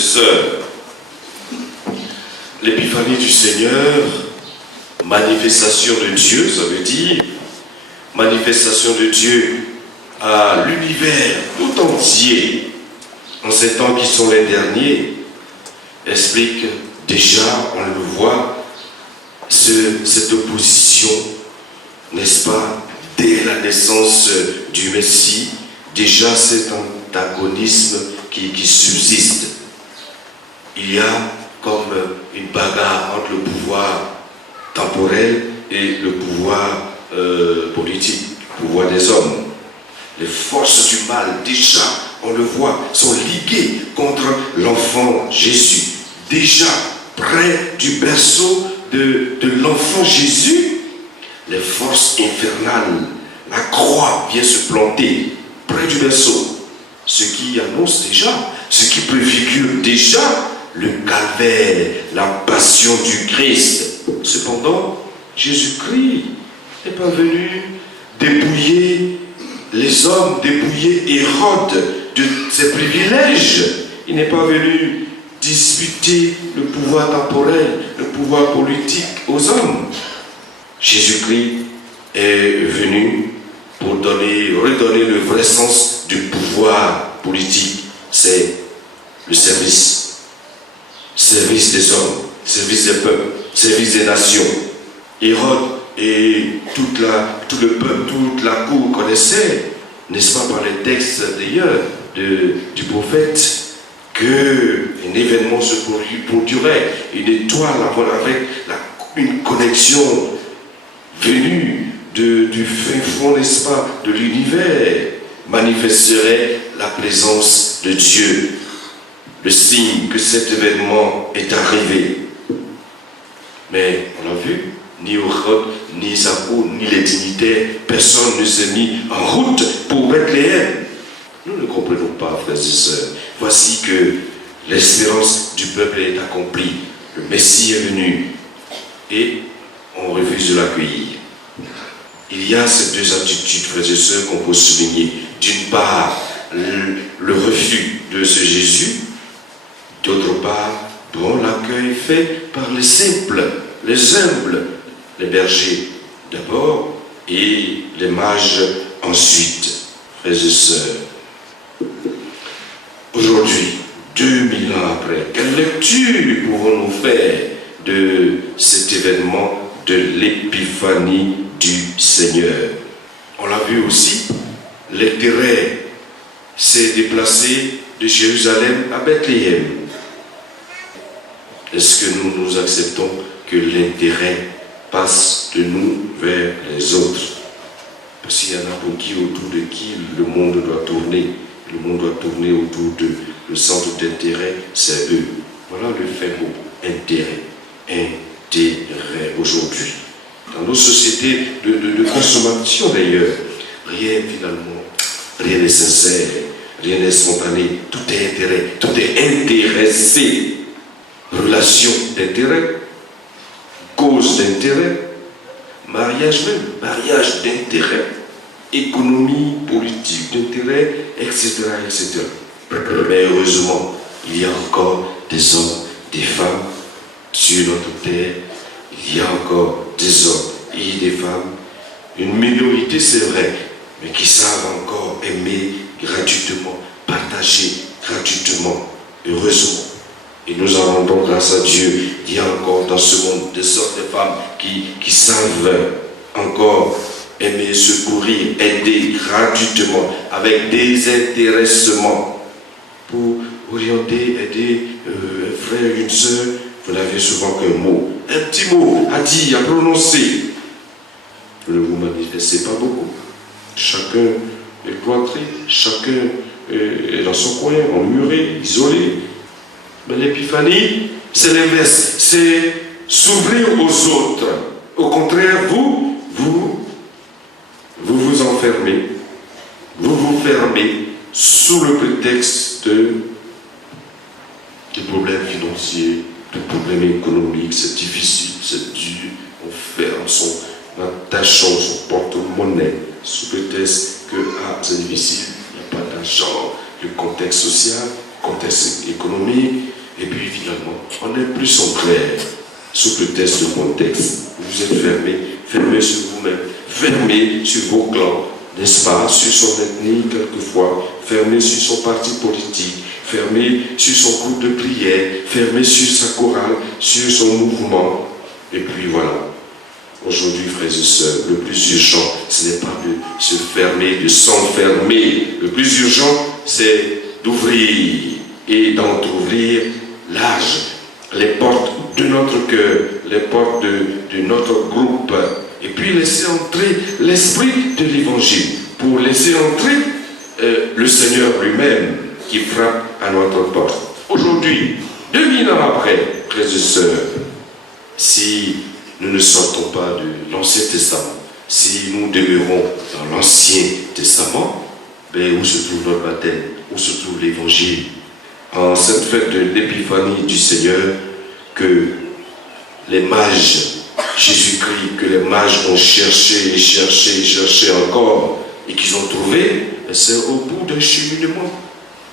et sœurs, l'épiphanie du Seigneur, manifestation de Dieu, ça veut dire manifestation de Dieu à l'univers tout entier, en ces temps qui sont les derniers, explique déjà, on le voit, cette opposition, n'est-ce pas, dès la naissance du Messie, déjà cet antagonisme qui subsiste. Il y a comme une bagarre entre le pouvoir temporel et le pouvoir politique, le pouvoir des hommes. Les forces du mal, déjà, on le voit, sont liguées contre l'enfant Jésus. Déjà, près du berceau de l'enfant Jésus, les forces infernales, la croix vient se planter près du berceau. Ce qui annonce déjà, ce qui préfigure déjà le calvaire, la passion du Christ. Cependant, Jésus-Christ n'est pas venu dépouiller les hommes, dépouiller Hérode de ses privilèges. Il n'est pas venu disputer le pouvoir temporel, le pouvoir politique aux hommes. Jésus-Christ est venu pour redonner le vrai sens du pouvoir politique. C'est le service. Service des hommes, service des peuples, service des nations. Hérode et tout le peuple, toute la cour connaissait, n'est-ce pas, par les textes d'ailleurs du prophète, qu'un événement se produirait, une étoile avec une connexion venue du fin fond, n'est-ce pas, de l'univers, manifesterait la présence de Dieu. Le signe que cet événement est arrivé. Mais on a vu, ni Hérode, ni sa cour, ni les dignitaires, personne ne s'est mis en route pour Bethléem. Nous ne comprenons pas, frères et sœurs. Voici que l'espérance du peuple est accomplie. Le Messie est venu et on refuse de l'accueillir. Il y a ces deux attitudes, frères et sœurs, qu'on peut souligner. D'une part, le refus de ce Jésus. D'autre part, l'accueil fait par les simples, les humbles, les bergers d'abord et les mages ensuite. Frères et sœurs, aujourd'hui, 2000 ans après, quelle lecture pouvons-nous faire de cet événement de l'épiphanie du Seigneur? On l'a vu aussi, l'intérêt s'est déplacé de Jérusalem à Bethléem. Est-ce que nous acceptons que l'intérêt passe de nous vers les autres? Parce qu'il y en a pour qui, autour de qui le monde doit tourner. Le monde doit tourner autour d'eux. Le centre d'intérêt, c'est eux. Voilà le fait mot. Intérêt. Intérêt aujourd'hui. Dans nos sociétés de consommation d'ailleurs, rien finalement, rien n'est sincère, rien n'est spontané. Tout est intérêt, tout est intéressé. Relation d'intérêt, cause d'intérêt, mariage même, mariage d'intérêt, économie politique d'intérêt, etc., etc. Mais heureusement, il y a encore des hommes, des femmes sur notre terre, il y a encore des hommes et des femmes, une minorité c'est vrai, mais qui savent encore aimer gratuitement, partager gratuitement, heureusement. Et nous en rendons grâce à Dieu. Il y a encore dans ce monde des sortes de femmes qui savent encore aimer, secourir, aider gratuitement, avec désintéressement, pour orienter, aider un frère, une sœur. Vous n'avez souvent qu'un mot, un petit mot à dire, à prononcer. Vous ne vous manifestez pas beaucoup. Chacun est cloîtré, chacun est dans son coin, emmuré, isolé. Mais l'épiphanie, c'est l'inverse, c'est s'ouvrir aux autres. Au contraire, vous enfermez, vous vous fermez sous le prétexte de problèmes financiers, de problèmes économiques. C'est difficile, c'est dur. On ferme son attachant son porte-monnaie sous prétexte que c'est difficile, il n'y a pas d'argent, le contexte social. contexte économique, et puis finalement, on n'est plus en clair sous le test de contexte. Vous êtes fermé sur vous-même, fermé sur vos clans, n'est-ce pas, sur son ethnie quelquefois, fermé sur son parti politique, fermé sur son groupe de prière, fermé sur sa chorale, sur son mouvement. Et puis voilà. Aujourd'hui, frères et sœurs, le plus urgent, ce n'est pas de se fermer, de s'enfermer. Le plus urgent, c'est d'ouvrir et d'entrouvrir large les portes de notre cœur, les portes de notre groupe, et puis laisser entrer l'esprit de l'évangile, pour laisser entrer le Seigneur lui-même qui frappe à notre porte. Aujourd'hui, 2000 ans après, frères et sœurs, si nous ne sortons pas de l'Ancien Testament, si nous demeurons dans l'Ancien Testament, où se trouve notre baptême, où se trouve l'Évangile? En cette fête de l'épiphanie du Seigneur, que les mages, Jésus-Christ, que les mages ont cherché encore, et qu'ils ont trouvé, c'est au bout d'un cheminement,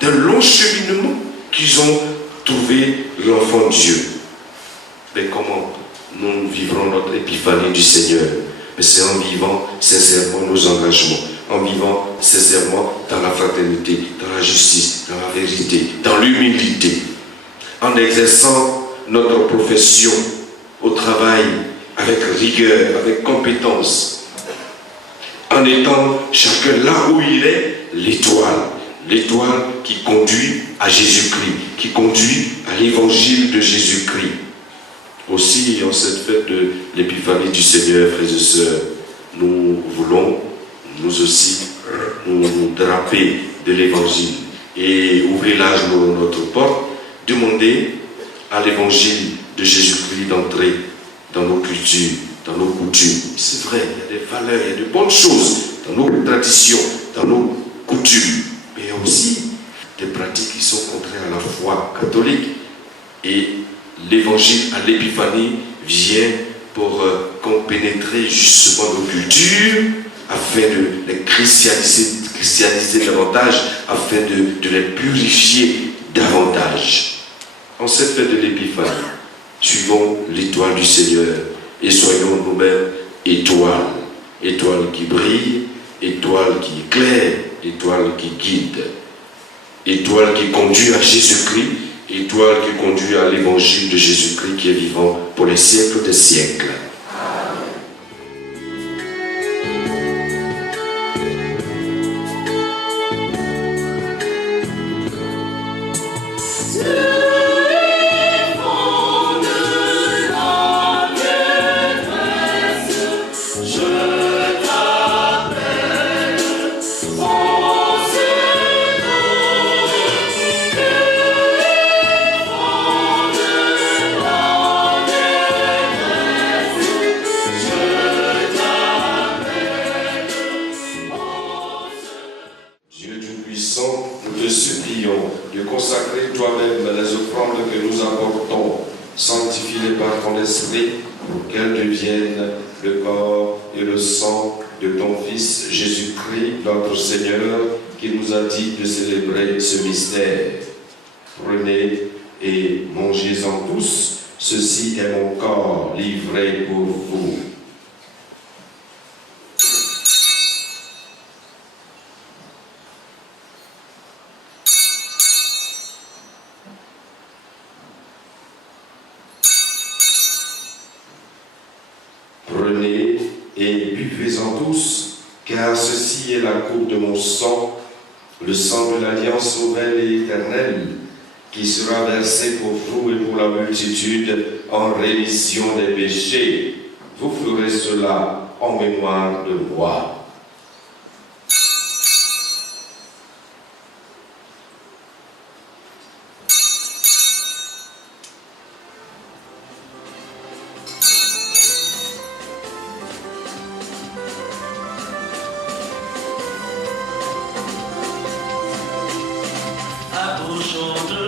d'un long cheminement, qu'ils ont trouvé l'enfant Dieu. Mais comment nous vivrons notre épiphanie du Seigneur? Mais c'est en vivant sincèrement nos engagements, en vivant sincèrement dans la fraternité, dans la justice, dans la vérité, dans l'humilité, en exerçant notre profession au travail avec rigueur, avec compétence, en étant chacun là où il est, l'étoile qui conduit à Jésus-Christ, qui conduit à l'évangile de Jésus-Christ. Aussi, en cette fête de l'épiphanie du Seigneur, frères et sœurs, nous voulons, nous aussi, nous draper de l'évangile et ouvrir large notre porte, demander à l'évangile de Jésus-Christ d'entrer dans nos cultures, dans nos coutumes. C'est vrai, il y a des valeurs, il y a de bonnes choses dans nos traditions, dans nos coutumes, mais il y a aussi des pratiques qui sont contraires à la foi catholique. Et l'évangile à l'épiphanie vient pour compénétrer justement nos cultures, afin de les christianiser davantage, afin de les purifier davantage. En cette fête de l'épiphanie, suivons l'étoile du Seigneur et soyons nous-mêmes étoiles qui brillent, étoiles qui éclairent, étoiles qui guident, étoiles qui conduisent à Jésus-Christ, étoile qui conduit à l'évangile de Jésus-Christ qui est vivant pour les siècles des siècles. Prenez et mangez-en tous, ceci est mon corps livré pour vous. Prenez et buvez-en tous, car ceci est la coupe de mon sang, le sang de l'alliance nouvelle et éternelle, qui sera versé pour vous et pour la multitude en rémission des péchés. Vous ferez cela en mémoire de moi. Approchons de